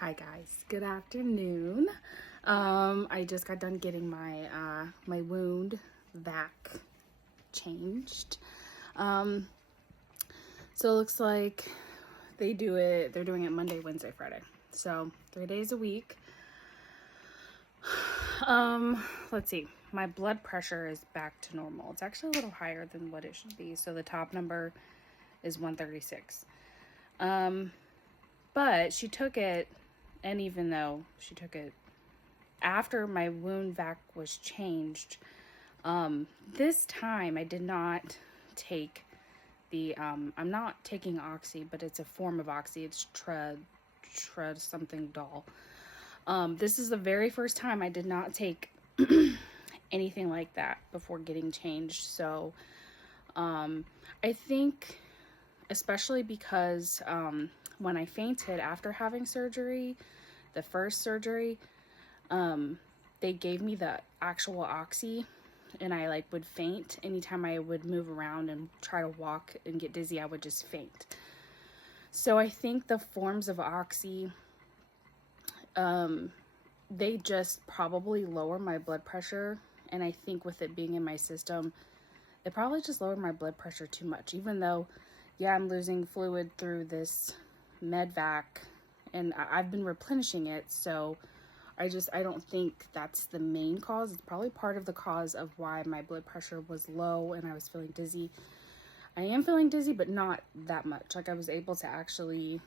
Hi guys, good afternoon. I just got done getting my wound vac changed. So it looks like they're doing it Monday, Wednesday, Friday. So 3 days a week. Let's see. My blood pressure is back to normal. It's actually a little higher than what it should be. So the top number is 136. But she took it, and even though she took it after my wound vac was changed, this time I did not take the, I'm not taking Oxy, but it's a form of Oxy. It's Tread something doll. This is the very first time I did not take anything like that before getting changed. So, I think, especially because, when I fainted after having surgery, the first surgery, they gave me the actual Oxy, and I would faint anytime I would move around and try to walk and get dizzy. I would just faint. So I think the forms of Oxy, they just probably lower my blood pressure, and I think with it being in my system, it probably just lowered my blood pressure too much, even though, yeah, I'm losing fluid through this med vac, and I've been replenishing it, so I don't think that's the main cause. It's probably part of the cause of why my blood pressure was low and I was feeling dizzy. I am feeling dizzy, but not that much. Like, I was able to actually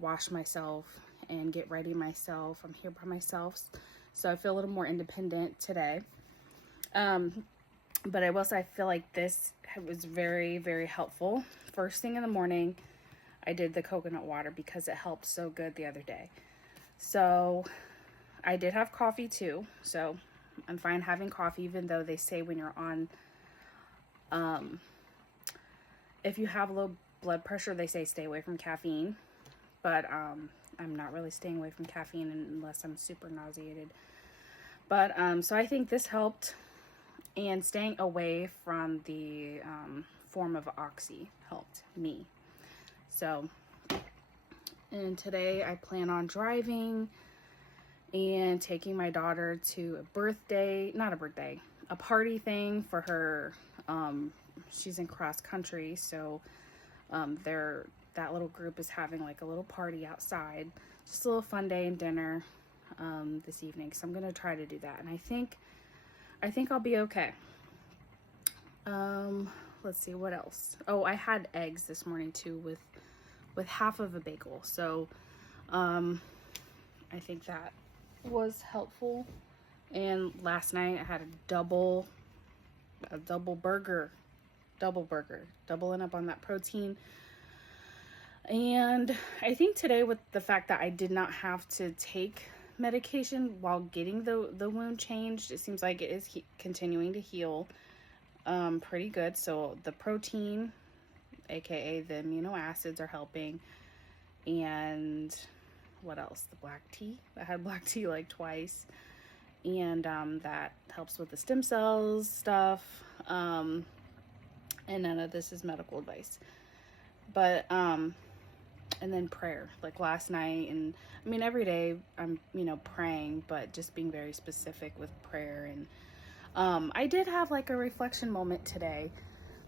wash myself and get ready myself. I'm here by myself, so I feel a little more independent today. But I will say I feel like this was very, very helpful. First thing in the morning, I did the coconut water because it helped so good the other day. So I did have coffee too. So I'm fine having coffee, even though they say when you're on, if you have low blood pressure, they say stay away from caffeine. But I'm not really staying away from caffeine unless I'm super nauseated. But so I think this helped, and staying away from the form of Oxy helped me. So, and today I plan on driving and taking my daughter to a party thing for her. She's in cross country, so that little group is having like a little party outside. Just a little fun day and dinner this evening. So I'm gonna try to do that, and I think I'll be okay. Let's see what else. Oh, I had eggs this morning too with half of a bagel. So I think that was helpful. And last night I had a double burger, doubling up on that protein. And I think today, with the fact that I did not have to take medication while getting the wound changed, it seems like it is continuing to heal pretty good. So the protein, aka the amino acids, are helping. And what else? The black tea. I had black tea like twice, and that helps with the stem cells stuff. And none of this is medical advice, but and then prayer, like last night, and I mean every day I'm praying, but just being very specific with prayer. And I did have like a reflection moment today,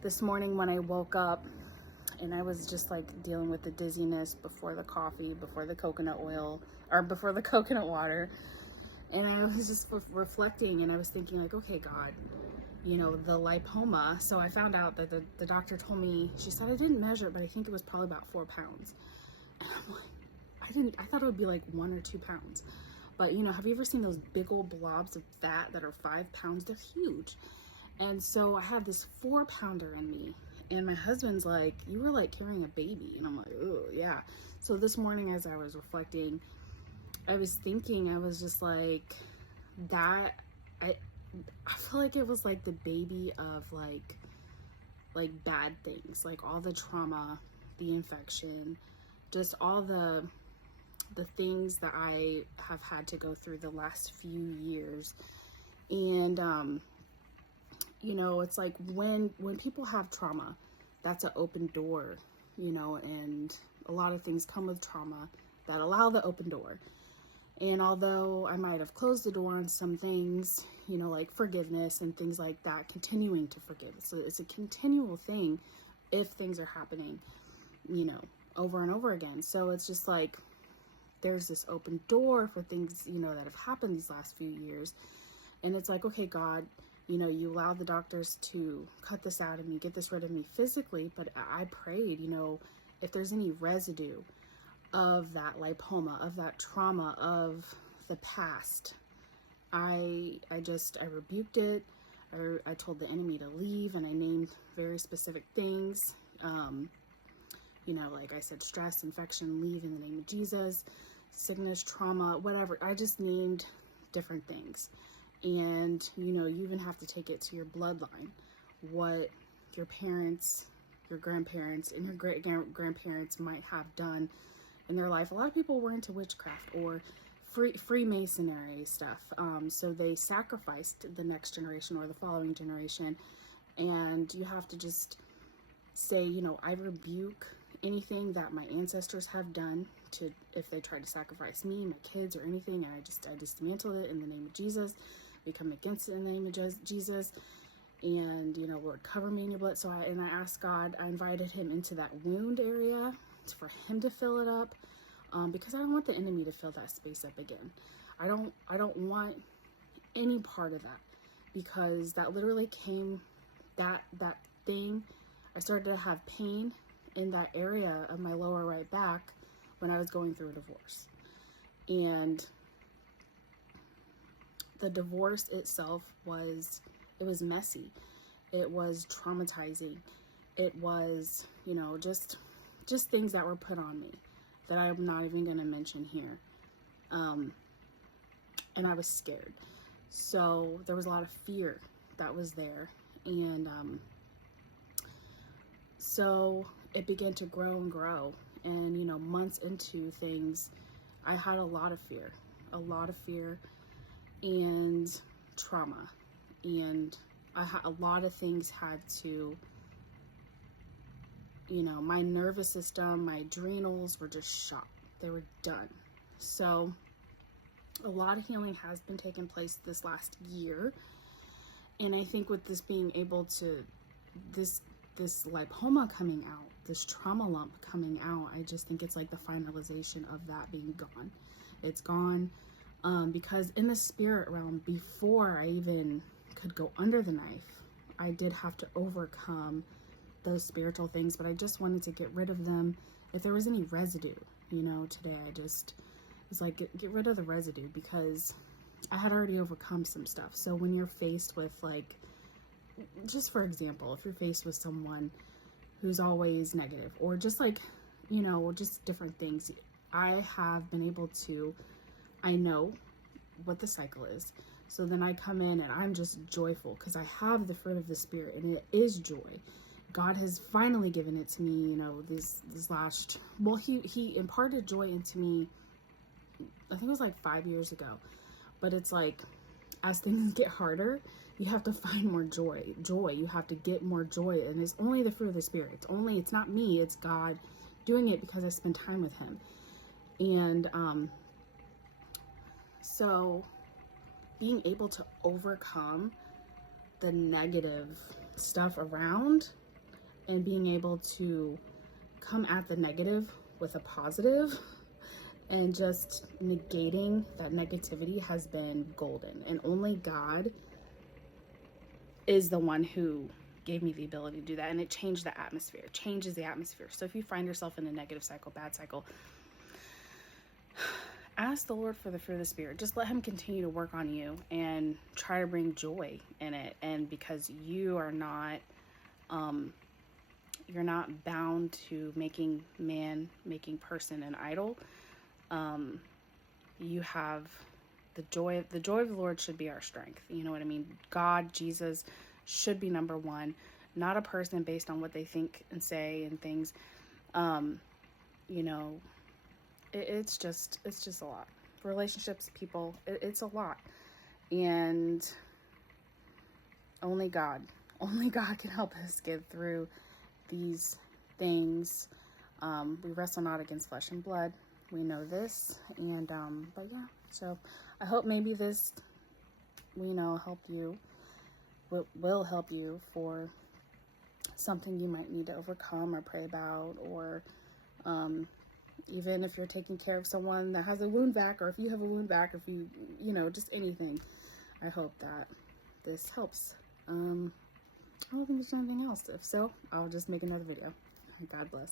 this morning, when I woke up, and I was just like dealing with the dizziness before the coffee, before the coconut oil, or before the coconut water. And I was just reflecting, and I was thinking like, okay, God, the lipoma. So I found out that the doctor told me, she said I didn't measure it, but I think it was probably about 4 pounds. And I'm like, I thought it would be like 1 or 2 pounds. But have you ever seen those big old blobs of fat that are 5 pounds? They're huge. And so I had this 4-pounder in me. And my husband's like, you were like carrying a baby. And I'm like, oh yeah. So this morning, as I was reflecting, I was thinking, I was just like, that, I feel like it was like the baby of like bad things, like all the trauma, the infection, just all the things that I have had to go through the last few years. And it's like when people have trauma, that's an open door, and a lot of things come with trauma, that allow the open door. And although I might have closed the door on some things, you know, like forgiveness and things like that, continuing to forgive. So it's a continual thing if things are happening, you know, over and over again. So it's just like there's this open door for things, you know, that have happened these last few years. And it's like, okay, God, you know, you allowed the doctors to cut this out of me, get this rid of me physically. But I prayed, you know, if there's any residue of that lipoma, of that trauma, of the past, I rebuked it. I told the enemy to leave, and I named very specific things. You know, like I said, stress, infection, leave in the name of Jesus, sickness, trauma, whatever. I just named different things. And, you know, you even have to take it to your bloodline, what your parents, your grandparents, and your great-grandparents might have done in their life. A lot of people were into witchcraft or Freemasonry stuff. So they sacrificed the next generation or the following generation. And you have to just say, you know, I rebuke anything that my ancestors have done to, if they try to sacrifice me, my kids, or anything. And I dismantled it in the name of Jesus. We come against it in the name of Jesus. And, you know, Lord, cover me in your blood. So I asked God, I invited him into that wound area for him to fill it up, because I don't want the enemy to fill that space up again. I don't want any part of that, because that literally came, that thing, I started to have pain in that area of my lower right back when I was going through a divorce. And the divorce itself was messy. It was traumatizing. It was, you know, just things that were put on me that I'm not even going to mention here. And I was scared. So there was a lot of fear that was there. And so it began to grow and grow. And, you know, months into things, I had a lot of fear and trauma. And a lot of things had to, you know, my nervous system, my adrenals were just shot. They were done. So a lot of healing has been taking place this last year. And I think with this being able to, this lipoma coming out, this trauma lump coming out, I just think it's like the finalization of that being gone. It's gone, because in the spirit realm, before I even could go under the knife, I did have to overcome those spiritual things, but I just wanted to get rid of them. If there was any residue, you know, today I just was like, get rid of the residue, because I had already overcome some stuff. So when you're faced with, like, just for example, if you're faced with someone who's always negative, or just like, you know, just different things, I have been able to, I know what the cycle is. So then I come in and I'm just joyful because I have the fruit of the Spirit, and it is joy. God has finally given it to me, you know, this last, well, he imparted joy into me, I think it was like 5 years ago. But it's like, as things get harder, you have to find more joy. You have to get more joy. And it's only the fruit of the Spirit. It's not me, it's God doing it because I spend time with him. And so being able to overcome the negative stuff around and being able to come at the negative with a positive and just negating that negativity has been golden. And only God is the one who gave me the ability to do that. And it changed the atmosphere. It changes the atmosphere. So if you find yourself in a negative cycle, bad cycle, ask the Lord for the fruit of the Spirit. Just let him continue to work on you and try to bring joy in it. And because you are not, you're not bound to making person an idol. You have the joy of the Lord should be our strength. You know what I mean? God, Jesus should be number one, not a person based on what they think and say and things. You know, it's just a lot. Relationships, people, it's a lot. And only God can help us get through these things. We wrestle not against flesh and blood. We know this. And but yeah, so I hope maybe this, you know, will help you for something you might need to overcome or pray about, or even if you're taking care of someone that has a wound vac, or if you have a wound vac, if you know, just anything. I hope that this helps. I don't think there's anything else. If so, I'll just make another video. God bless.